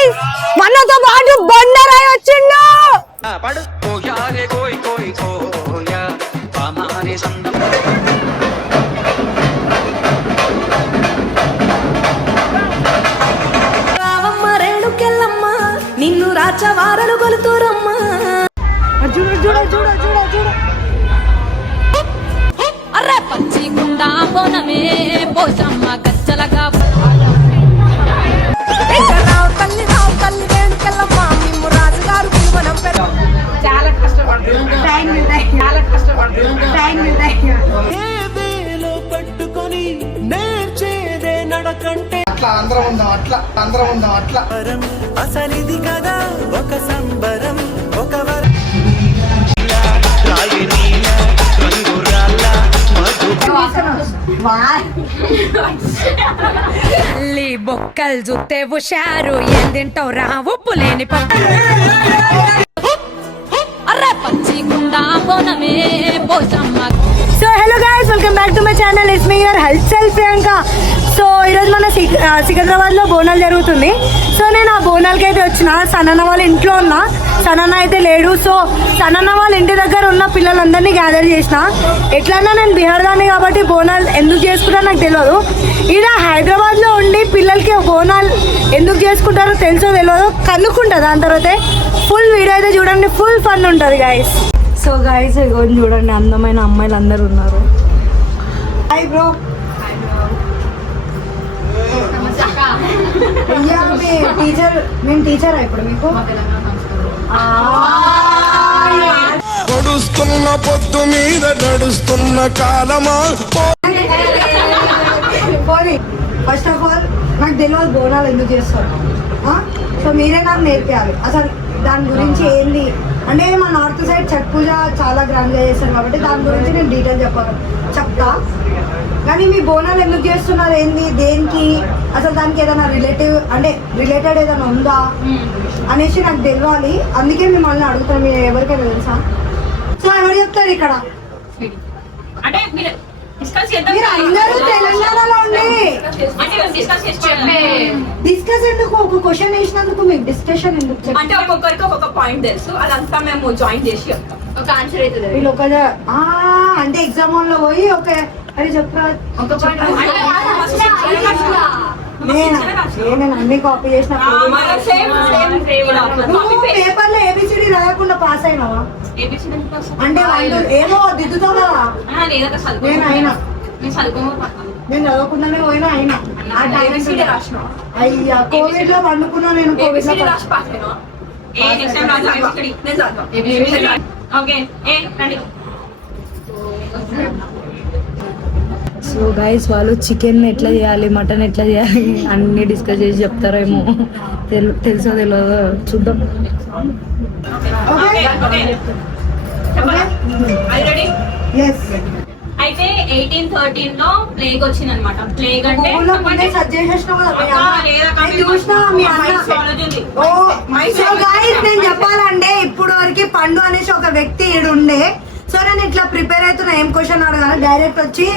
Guys మనతో పాటు బండరాయ్ వచ్చిండు. రావమ్మ రేణుకెళ్ళమ్మ నిన్ను రాచవారలు కొలుతురమ్మా. చూడు చూడు చూడు చూడు చూడు అరే పచ్చి గుండా బోనమే పోసమ్మ గచ్చలగా తల్లి రేణుకెళ్ళమ్మ నిన్ను రాజుగారు పిలువడం. చాలా కష్టపడుతుంది పట్టుకొని నేర్చేదే నడకంటే అట్లా అందరం ఉందాం అట్లా అసలిది కదా ఒక సంబరం ఒక బొక్కలు చూస్తే హుషారు ఏం తింటావు రా ఉప్పు లేని పప్పు. అరే పచ్చి గుండా బోనమే Posamma. So hello guys welcome back to my channel. It's me your health Priyanka. So ఈరోజు మన సికింద్రాబాద్లో బోనాలు జరుగుతుంది. సో నేను ఆ బోనాలకి అయితే వచ్చిన. సనన్న వాళ్ళ ఇంట్లో ఉన్నా, సనన్న అయితే లేడు. సో సనన్న వాళ్ళ ఇంటి దగ్గర ఉన్న పిల్లలందరినీ గ్యాదర్ చేసిన. ఎట్లన్నా నేను బీహార్ దాన్ని కాబట్టి బోనాలు ఎందుకు చేసుకుంటారో నాకు తెలియదు. ఇలా హైదరాబాద్లో ఉండి పిల్లలకి బోనాలు ఎందుకు చేసుకుంటారో తెలుసో తెలియదు, కనుక్కుంటా. దాని తర్వాత ఫుల్ వీడియో అయితే చూడండి, ఫుల్ ఫన్ ఉంటుంది గైస్. సో గైస్ ఇగోని చూడండి, అందమైన అమ్మాయిలు అందరు ఉన్నారు. Hi bro. టీచర్ నేను టీచర్ ఇప్పుడు మీకు నడుస్తున్న పొద్దు మీద నడుస్తున్న కాలమా. పోనీ ఫస్ట్ ఆఫ్ ఆల్ నాకు తెలియదు బోనాలు ఎందుకు చేస్తారు. సో మీరే నాకు నేర్పించాలి అసలు దాని గురించి ఏంది అంటే. మా నార్త్ సైడ్ ఛట్ పూజ చాలా గ్రాండ్గా చేస్తారు కాబట్టి దాని గురించి నేను డీటెయిల్ చెప్తా. కానీ మీ బోనాలు ఎందుకు చేస్తున్నారు, ఏంది, దేనికి, అసలు దానికి ఏదైనా రిలేటెడ్ ఏదైనా ఉందా అనేసి నాకు తెలియాలి. అందుకే మిమ్మల్ని అడుగుతాను. మీరు ఎవరికైనా తెలుసా? సో ఎవరు చెప్తారు ఇక్కడ? మీరు అందరూ తెలంగాణలో ఉండి డిస్కస్ ఎందుకు? ఒక క్వశ్చన్ వేసినందుకు మీకు డిస్కషన్ ఎందుకు? అంటే ఒక్కొక్కరికి ఒక్కొక్క పాయింట్ తెలుసు, అదంతా మేము జాయిన్ చేసి ఒక ఆన్సర్ అవుతుంది. వీళ్ళు ఒక అంటే ఎగ్జామ్ హాల్ లో పోయి ఒక అది చెప్పరా నేను అన్ని కాపీ చేసిన. పేపర్ లో ఏబిసిడి రాయకుండా పాస్ అయినావా? అంటే ఏమో దిద్దుతావు కదా. నేను చదవకుండానే పోయినా అయినా అయ్యా కోవిడ్ లో పండుకున్నా. నేను కోవిడ్ లో సో గైస్ వాళ్ళు చికెన్ ఎట్లా చేయాలి, మటన్ ఎట్లా చేయాలి అన్ని డిస్కస్ చేసి చెప్తారేమో. తెలుసో తెలియదో చూద్దాం. అయితే 1813 లో ప్లేగ్ వచ్చింది అనమాట. ప్లేగ్ అంటే నేను చెప్పాలంటే ఇప్పుడు వరకు పండు అనేసి ఒక వ్యక్తి ఈడుండే. సో నేను ఇట్లా ప్రిపేర్ అవుతున్నా, ఏం క్వశ్చన్ అడగాలి డైరెక్ట్ వచ్చి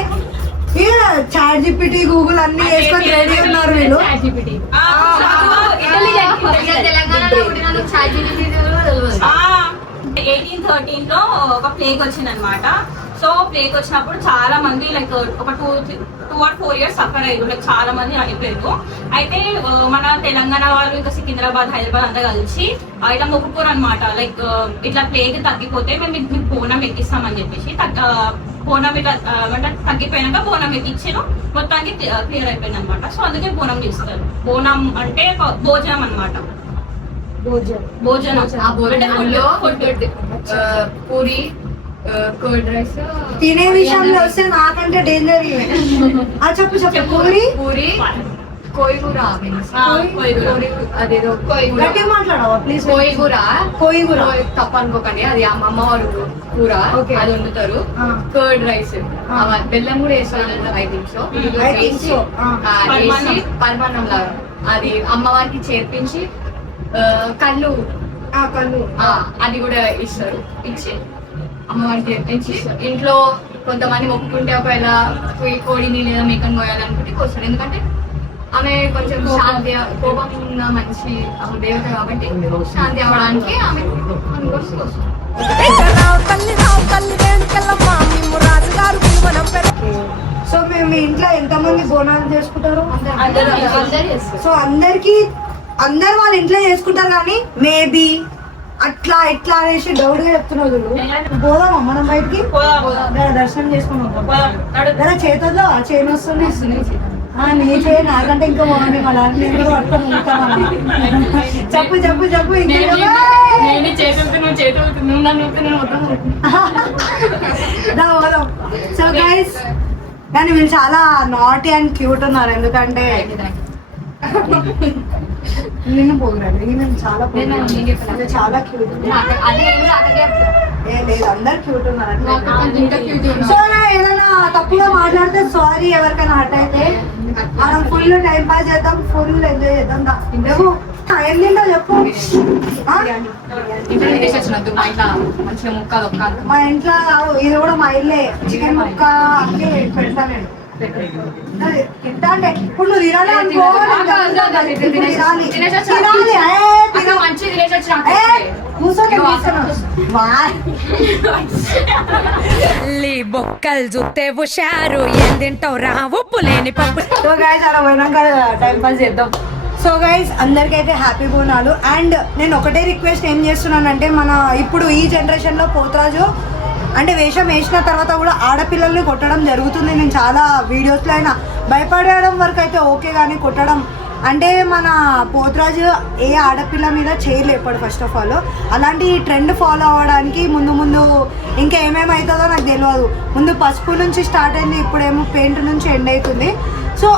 చాట్ జిపిటి గూగుల్ అన్ని వేసుకొని రెడీ ఉన్నారు వీళ్ళు. 1813 లో ఒక ప్లేగ్ వచ్చింది అనమాట. సో ప్లేగ్ వచ్చినప్పుడు చాలా మంది లైక్ ఒక 2 or 4 years సఫర్ అయ్యారు. లైక్ చాలా మంది అయిపోయారు. అయితే మన తెలంగాణ వాళ్ళు ఇంకా సికింద్రాబాద్, హైదరాబాద్ అంతా కలిసి ఇట్లా మొక్కుకోరు అనమాట. లైక్ ఇట్లా ప్లేగ్ తగ్గిపోతే మేము మీకు బోనం ఎక్కిస్తామని చెప్పేసి బోనం ఇట్లా అంటే తగ్గిపోయినాక బోనం ఎక్కించారు. మొత్తానికి క్లియర్ అయిపోయింది అనమాట. సో అందుకే బోనం చేస్తారు. బోనం అంటే భోజనం అనమాట. భోజనం పూరి, కర్డ్ రైస్. తినే విషయంలో వస్తే నాకంటే డేంజర్. చెప్పు. పూరి కోయిగూర అదేదో మాట్లాడవా ప్లీజ్? కోయిగూర తప్ప అనుకోకండి, అది అమ్మవారు కూర, అది వండుతారు. కర్డ్ రైస్, బెల్లం కూడా వేస్తారు. పరమాన్నం లాగా అది అమ్మవారికి చేర్పించి కళ్ళు అది కూడా ఇస్తారు. ఇచ్చి అమ్మవారికి చేర్పించి ఇంట్లో కొంతమంది మొక్కుకుంటే ఒకవేళ కోడిని లేదా మేకను కోయాలనుకుంటే కోస్తారు. ఎందుకంటే ఆమె కొంచెం శాంతి కోపం ఉన్న మనిషి ఆమె దేవత కాబట్టి శాంతి అవ్వడానికి ఆమె మనకోసం వస్తుంది. సో మేము మీ ఇంట్లో ఎంతమంది బోనాలు చేసుకుంటారు? అందరూ చేస్తారు. సో అందరు వాళ్ళ ఇంట్లో చేసుకుంటారు కానీ మేబీ అట్లా ఎట్లా అనేసి డౌట్ గా చెప్తున్నారు. పోదామా మనం బయటికి? దర్శనం చేసుకుని కదా చేతుల్లో ఆ చైన్ వస్తుంది. నీ చేయి నాకంటే ఇంకా బాగుంది. మళ్ళీ నేను కూడా పట్టుకొని ఉంటాను. చెప్పు చెప్పు చెప్పు సో గైస్ కానీ వీళ్ళు చాలా నాటీ అండ్ క్యూట్ ఉన్నారు. ఎందుకంటే నిన్ను పోగురండి, నేను చాలా చాలా క్యూట్ లేదు, అందరు క్యూట్ ఉన్నారు. సో ఏదైనా తప్పుగా మాట్లాడితే సారీ. ఎవరికైనా హర్ట్ అయితే మనం ఫుల్ టైం పాస్ చేద్దాం, ఫుల్ ఎంజాయ్ చేద్దాం. నువ్వు ఏం తింటావు చెప్పు. మా ఇంట్లో ఇది కూడా మా ఇల్లే. చికెన్ ముక్క అన్ని పెడతా నేను. తింటా అంటే ఇప్పుడు నువ్వు తినాలి అనుకో, బొక్కలు చూస్తే హుషారు ఏం తింటావు రా ఉప్పు లేని పప్పు. సో గైస్ అలా పోయినాక టైం పాస్ చేద్దాం. సో గైస్ అందరికైతే హ్యాపీ బోనాలు. అండ్ నేను ఒకటే రిక్వెస్ట్ ఏం చేస్తున్నానంటే, మన ఇప్పుడు ఈ జనరేషన్లో పోతురాజు అంటే వేషం వేసిన తర్వాత కూడా ఆడపిల్లల్ని కొట్టడం జరుగుతుంది. నేను చాలా వీడియోస్లో అయినా భయపడడం వరకు అయితే ఓకే, కానీ కొట్టడం అంటే మన పోతురాజు ఏ ఆడపిల్ల మీద చేయలేపాడు ఫస్ట్ ఆఫ్ ఆల్. అలాంటి ట్రెండ్ ఫాలో అవ్వడానికి ముందు ఇంకా ఏమేమి అవుతుందో నాకు తెలియదు. ముందు పసుపు నుంచి స్టార్ట్ అయింది, ఇప్పుడేమో పెయింట్ నుంచి ఎండ్ అవుతుంది. So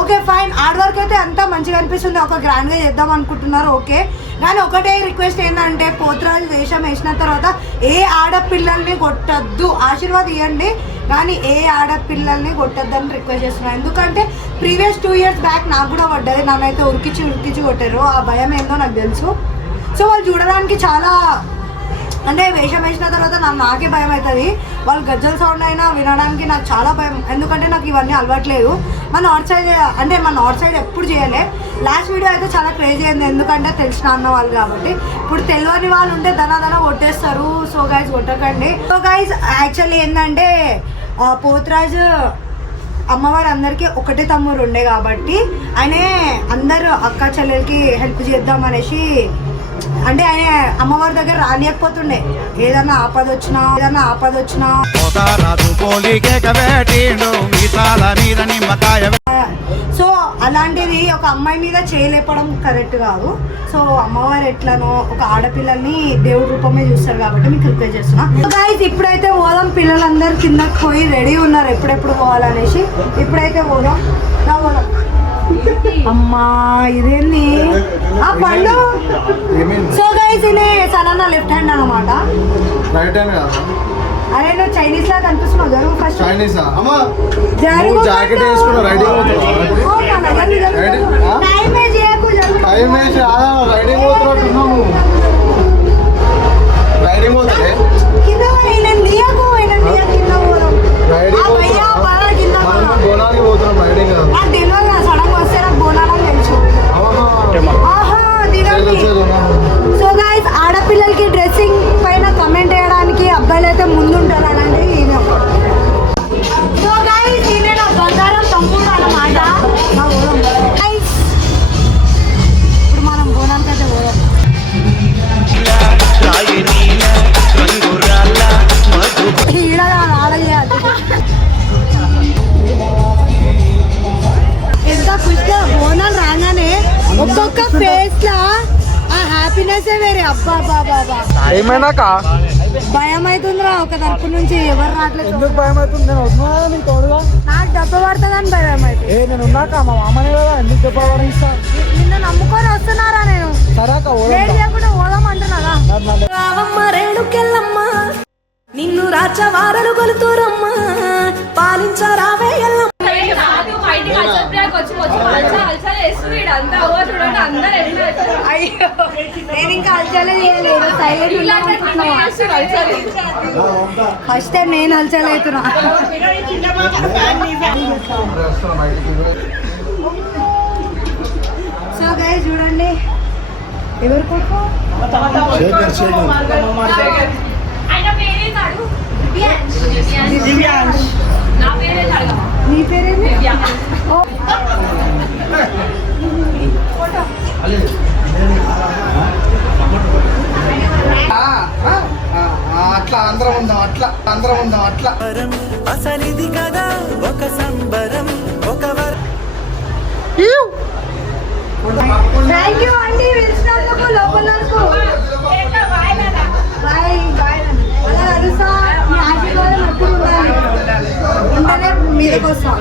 okay fine, hard work అయితే అంతా మంచిగా అనిపిస్తుంది. ఒక గ్రాండ్గా చేద్దాం అనుకుంటున్నారు ఓకే, కానీ ఒకటే రిక్వెస్ట్ ఏంటంటే పోతురాజు వేషం వేసిన తర్వాత ఏ ఆడపిల్లల్ని కొట్టద్దు. ఆశీర్వాదం ఇవ్వండి కానీ ఏ ఆడపిల్లల్ని కొట్టద్దని రిక్వెస్ట్ చేస్తున్నాను. ఎందుకంటే ప్రీవియస్ 2 years బ్యాక్ నాకు కూడా పడ్డది. నన్నైతే ఉరికించి కొట్టారు. ఆ భయం ఏందో నాకు తెలుసు. సో వాళ్ళు చూడడానికి చాలా అంటే వేషం వేసిన తర్వాత నాకే భయం అవుతుంది. వాళ్ళు గజ్జల సౌండ్ అయినా వినడానికి నాకు చాలా భయం. ఎందుకంటే నాకు ఇవన్నీ అలవాట్లేదు. మన నార్త్ సైడ్ ఎప్పుడు చేయలే. లాస్ట్ వీడియో అయితే చాలా క్రేజీ అయింది, ఎందుకంటే తెలిసిన అన్న వాళ్ళు కాబట్టి. ఇప్పుడు తెలియని వాళ్ళు ఉంటే ధన కొట్టేస్తారు. సో గైస్ కొట్టకండి. సో గైస్ యాక్చువల్లీ ఏంటంటే పోతురాజు అమ్మవారు అందరికీ ఒకటే తమ్ముడు ఉండే కాబట్టి ఆయనే అందరు అక్క చెల్లెలకి హెల్ప్ చేద్దాం అనేసి, అంటే ఆయన అమ్మవారి దగ్గర రానియకపోతుండే. ఏదన్నా ఆపద వచ్చినా సో అలాంటిది ఒక అమ్మాయి మీద చేయలేపడం కరెక్ట్ కాదు. సో అమ్మవారు ఎట్లనో ఒక ఆడపిల్లల్ని దేవుడి రూపమే చూస్తారు కాబట్టి మీకు రిక్వెస్ట్ చేస్తున్నా. గైస్ ఇప్పుడైతే పోదాం. పిల్లలందరూ కిందకి పోయి రెడీ ఉన్నారు ఎప్పుడెప్పుడు పోవాలనేసి. ఇప్పుడైతే పోదాం. అమ్మా ఇదేంది ఆ పండు. సో గైస్ ఇది సనన్న లెఫ్ట్ హ్యాండ్ అనమాట. రైట్ హ్యాండ్ కాదు. అరే నువ్వు చైనీస్ లా కనిపిస్తున్నావు. జరుగు ఫస్ట్. చైనీస్ అమ్మా నువ్వు జాకెట్ వేసుకున్నావు రైడింగ్ టైం వేసి రైడింగ్ పోతున్నట్టున్నావు. రైడింగ్ పోతుంది కింద బోనానికి పోతున్నాం. రైడింగ్ సడన్ వస్తే నాకు బోనాలని తెలుసు. సో గైస్ ఆడపిల్లలకి డ్రెస్సింగ్ పైన కమెంట్ చేయడానికి అబ్బాయిలు అయితే ముందుంటారు. అలాంటివి ఈయన. సో గైస్ ఈయన నా బంగారం తమ్ముడు అన్నమాట. ఇప్పుడు మనం బోనానికి అయితే పోదాం. ఈడ ఆడలేదు ఎంత ఖుషిగా బోనాలు రాగానే ఒక్కొక్క ఫేస్ లా ఆ హ్యాపీనెస్ వేరే. అబ్బా బాబా భయం అవుతుందిరా ఒక తరపు నుంచి. ఎవరు రావట్లేదు. ఎందుకు భయం అవుతుంది? నేను వస్తున్నా నీకు తోడుగా. నాకు దెబ్బ పడుతుందని భయం అయితే. నేను ఉన్నాక మా మామనే కదా ఎందుకు దెబ్బ పడిస్తా. నిన్ను నమ్ముకొని వస్తున్నారా నేను. లేట్ చేయకుండా పోదాం అంటున్నారా. రేణుకెళ్ళమ్మా నిన్ను రాచవారలు కొలుతురమ్మా పాలించరావే అయ్యో నేను ఇంకా అలచలే చేయలేదు. ఫస్ట్ టైం నేను అలచలేతున్నా. గైస్ చూడండి ఎవరు కొట్టు ఆయన పేరేంటి అడుగు. దివ్యాంష్. నా పేరేంటి అడుగు. నీ పేరేంటి? ఓ. అట్లా అందరం ఉందాం అట్లా అసలిది కదా ఒక సంబరం ఒక థ్యాంక్ యూ అండి పిలిచినందుకు లోపలకు. బాయ్ బాయ్ అలా కలుస్తా. మీ ఆశీర్వాదం ఎప్పుడు ఉండాలి. ఉంటేనే మీదకి వస్తాం.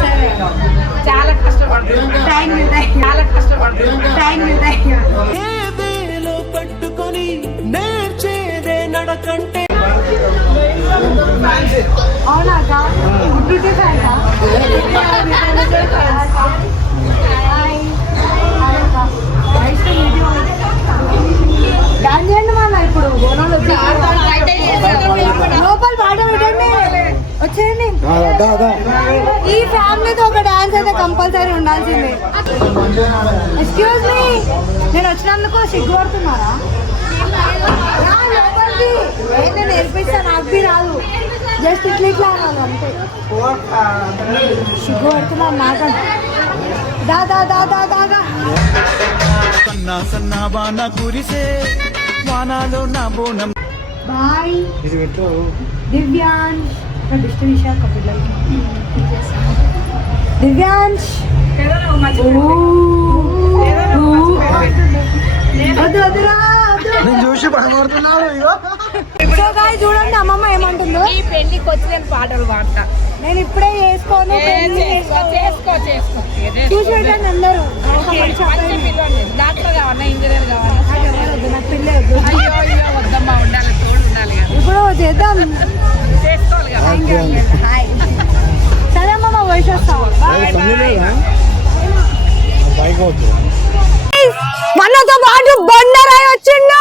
సరే చాలా కష్టపడుతుంది థ్యాంక్ యూ చాలా కష్టపడుతుంది థ్యాంక్ యూ వేలో పట్టుకొని నేర్చేదే నడకంటే అవునాక గుడ్డు ఫ్యాన్కా డాన్స్ చేయండి మళ్ళీ ఇప్పుడు బోనాలు లోపల పాట పెట్టండి వచ్చేయండి. ఈ ఫ్యామిలీతో ఒక డాన్స్ అయితే కంపల్సరీ ఉండాల్సిందే. ఎక్స్క్యూజ్ మీ, నేను వచ్చినందుకు సిగ్గుపడుతున్నారా? రా లోపలికి. నేను నేర్పిస్తా, నాకు బి రాదు. జస్ట్ ఇట్లా అనాలి అంతే. సిగ్గుపడుతున్నాను నాకంటే. దా దా దా దా దా సన్నా సన్నా వాన కురిసే వానాలో నా బోనం బాయ్ దివ్యాంష్. డిస్ట్రిబ్యూషన్ కపిల్ దివ్యాంష్. వద్దు వద్దురా నేను చూసి పడగొడుతున్నాడు ఇగో. సో గాయ్స్ చూడండి అమ్మమ్మ ఏమంటుందో. ఈ పెళ్లికి వచ్చి నేను పాటలు పాడతా నేను ఇప్పుడే చేసుకోను. చూసి పెట్టండి అందరూ. మంచి పిల్లలు డాక్టర్ కావాలా ఇంజనీర్ కావాలా నాకు పెళ్ళి వద్దు. అయ్యో అయ్యో వద్దమ్మా ఉండాలి తోడు ఉండాలి కదా ఇప్పుడు చేద్దాం. చేసుకోవాలి కదా హాయ్. సరే అమ్మమ్మ వయసు వస్తావా? మనతో పాటు బండరాయి వచ్చిండు.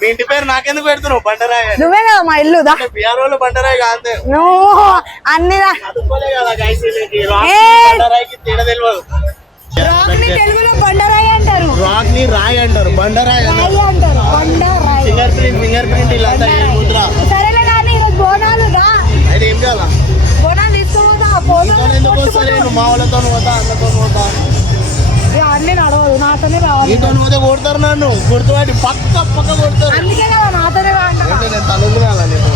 మీ ఇంటి పేరు నాకెందుకు పెడుతున్నావు బండరాయి అని? నువ్వే కదా మా ఇల్లు దా. బిఆర్ఓలు బండరాయి కాదు నువ్వు అన్ని రా. కదా guys, వీళ్ళకి రాక్ ఏ! బండరాయికి తేడా తెలియదు. రాక్ని తెలుగులో బండరాయి అంటారు. రాక్ ని రాయి అంటారు, బండరాయి రాయి అంటారు. బండరాయి. ఫింగర్ ప్రింట్ ఇలా ముద్ర. సరేలే కానీ ఈరోజు బోనాలు దా. అయితే ఏం చేయాలా? బోనాలు తీసుకోపోతా. నీతో ఎందుకు వస్తలే? నువ్వు మా వాళ్ళతో పోతా, అన్నతో పోతా. అన్నీ నడవదు, నాతోనే రావాలి. నీతో పోతే కొడతారు నన్ను, గుర్తుపట్టి పక్క కొడతారు. అందుకే కదా నాతోనే అంటే కావాలి. నేను తనుగు రాలా నీకు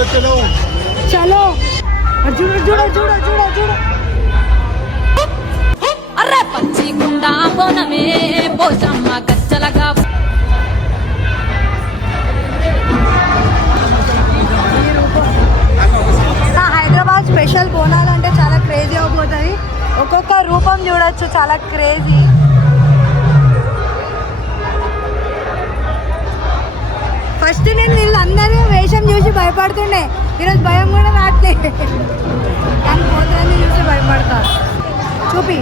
వచ్చినావు. చలో చూడు చూడు చూడు చూడు చూడు. అర్రే పచ్చి గుండా బోనమే పోషమ్మ గచ్చలగా హైదరాబాద్ స్పెషల్ బోనాలు అంటే చాలా క్రేజీ అయిపోతుంది. ఒక్కొక్క రూపం చూడొచ్చు, చాలా క్రేజీ. ఫస్ట్ నేను వీళ్ళందరూ వేషం చూసి భయపడుతుండే, ఈరోజు భయం కూడా రావట్లే. కానీ పోతాన్ని చూసి భయపడతారు. చూపి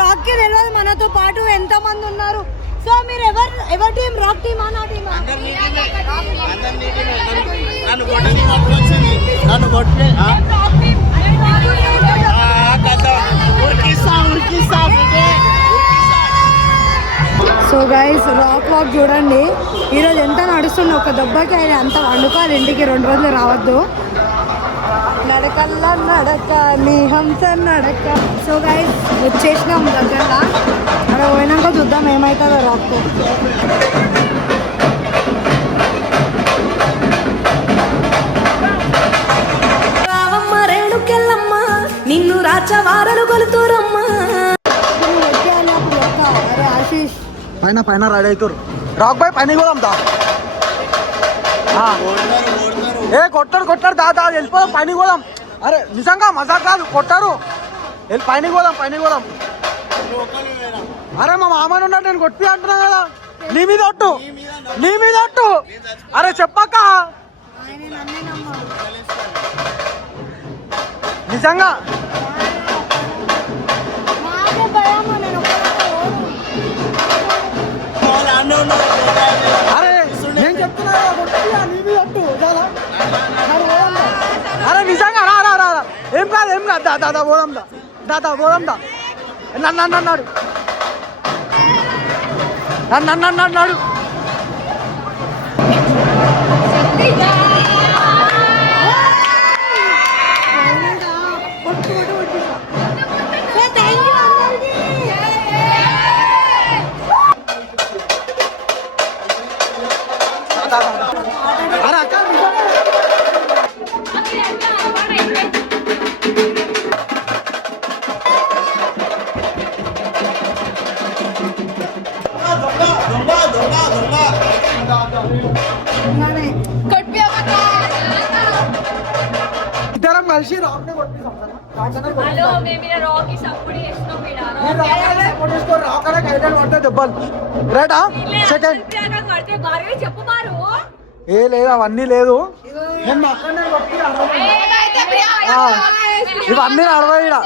రాక్కి తెలియదు మనతో పాటు ఎంతో మంది ఉన్నారు. సో మీరు ఎవరి టీం? రాక్ టీమా నా టీమా? నన్ను కొట్టే సో గైస్ రాక్ వాక్ చూడండి ఈరోజు ఎంత నడుస్తుండే. ఒక దెబ్బకి ఆయన అంత వండుకోవాలి. ఇంటికి 2 రోజులు రావద్దు. నడకల్లా నడక నీ హంస నడక. సో గైస్ వచ్చేసినాం దగ్గర. అక్కడ పోయినాక చూద్దాం ఏమవుతుందో రాక్. రావమ్మ రేణుకెళ్ళమ్మ నిన్ను రాచవారలు కొలుతురమ్మా. అరే ఆశీష్ పైన పైన రెడీ అవుతారు. రాక్ బాయ్ పైన కూడా దా. ఏ కొట్టారు దాదా వెళ్ళిపోదాం పైన పోదాం. అరే నిజంగా మజాక్ కాదు, కొట్టారు. వెళ్ళి పైన పోదాం. అరే మా మామని ఉన్నాడు, నేను కొట్టి అంటున్నా కదా. నీ మీద ఒట్టు, నీ మీద ఒట్టు. అరే చెప్పక్క ఆయన నన్నే నమ్మడు. నిజంగా. నాకే భయమా, నేను ఒక్కదాన్నే పోను. అరే నేను చెప్తున్నా కదా, కొట్టిగా నీ మీద ఒట్టు. చాలా. మరి పోదాందా? అరే నిజంగా రా రా రా రా. ఏం కాదు ఏం కాదు. దాదా పోదాందా, దాదా పోదాందా. నన్ను అన్నాడు, నన్ను అన్నాడు. కొట్టు కొట్టు కొట్టిస్తా. ఏ, thank you అందరికీ. అరే అక్క ఇలానే. ఇద్దరం కలిసి రావునే కొట్టిస్తాం కదా. హలో మేము ఇలా రాకీ సపోర్ట్ చేస్తున్నాం రాకనే కైలాలు పడితే దెబ్బలు. రైటా సెకండ్ కడితే బాగా చెప్పు మారు ఏ లేదు, అవన్నీ లేదు. నేను మా అక్కనే కొట్టి ఇవన్నీ 60 ఈడ.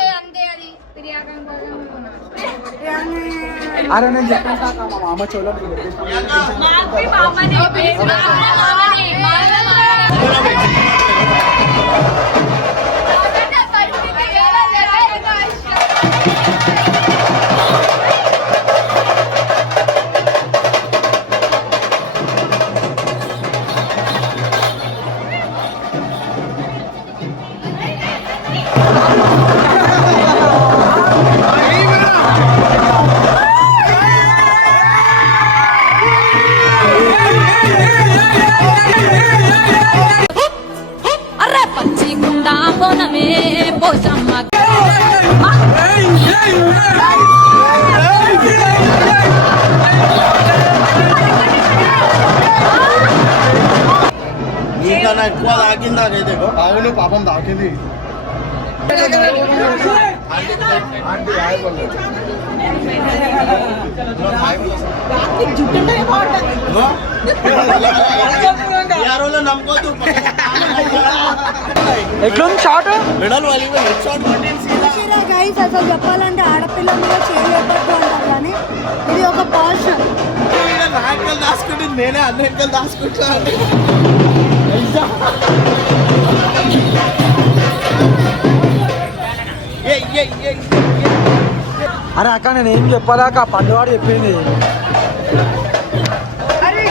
అరే నేను చెప్పాను కాక, మా మామ చెవులో నీకు అరే పచ్చి గుండా బోనమే పోచమ్మ నీకన్నా ఎక్కువ తాకిందా అయితే? అవును పాపం తాకింది. నమ్ముకోదు ఎట్లుంది షార్ట్? మెడల్ వాళ్ళు హెడ్ షాట్ చూసిరా గైస్, అసలు చెప్పాలంటే ఆడపిల్ల మీద చేయలేకపోతూ అంటారు కానీ ఇది ఒక పాషన్. నాటకాలు దాచుకుంటుంది, నేనే అన్నిటికలు దాచుకుంటాను. అరే అక్క నేను ఏం చెప్పాలాక, పండువాడు చెప్పింది. అరే